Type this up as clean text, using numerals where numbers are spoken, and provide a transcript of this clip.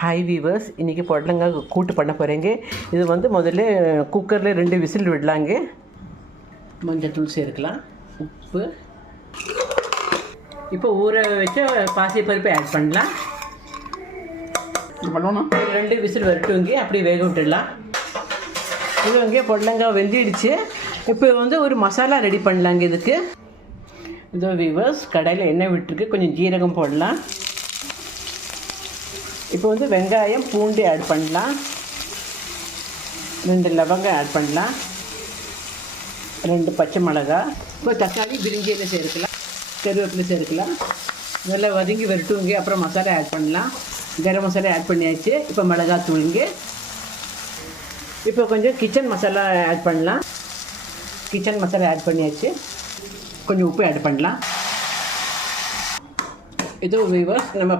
Hi viewers, இன்றைக்கி பொடலங்காய் கூட்டு பண்ண போகிறேங்க. இது வந்து முதல்ல குக்கரில் 2 விசில் விடலாங்க. மஞ்சத்தூள் சேர்க்கலாம், உப்பு, இப்போ ஊற வச்ச பாசிப்பருப்பு ஆட் பண்ணலாம். 2 விசில் வரட்டுங்க, அப்படி வேக விட்டுடலாம். இது வந்து பொடலங்காய் வெந்திடுச்சு. இப்போ வந்து ஒரு மசாலா ரெடி பண்ணலாங்க. இதுக்கு இதோ வீவர்ஸ், கடாயில் எண்ணெய் விட்டுருக்கு, கொஞ்சம் ஜீரகம் போடலாம். இப்போ வந்து வெங்காயம் பூண்டு ஆட் பண்ணலாம். 2 லவங்கம் ஆட் பண்ணலாம். 2 பச்சை மிளகாய். இப்போ தக்காளி பிரிஞ்சியில் சேர்க்கலாம், கருவேப்பிலை சேர்க்கலாம். நல்லா வதங்கி வரட்டுங்க, அப்புறம் மசாலா ஆட் பண்ணலாம். கரம் மசாலா ஆட் பண்ணியாச்சு. இப்போ மிளகாய் தூளுங்க. இப்போ கொஞ்சம் கிச்சன் மசாலா ஆட் பண்ணலாம். கிச்சன் மசாலா ஆட் பண்ணியாச்சு. கொஞ்சம் உப்பு ஆட் பண்ணலாம். இதோ வீவர்ஸ், நம்ம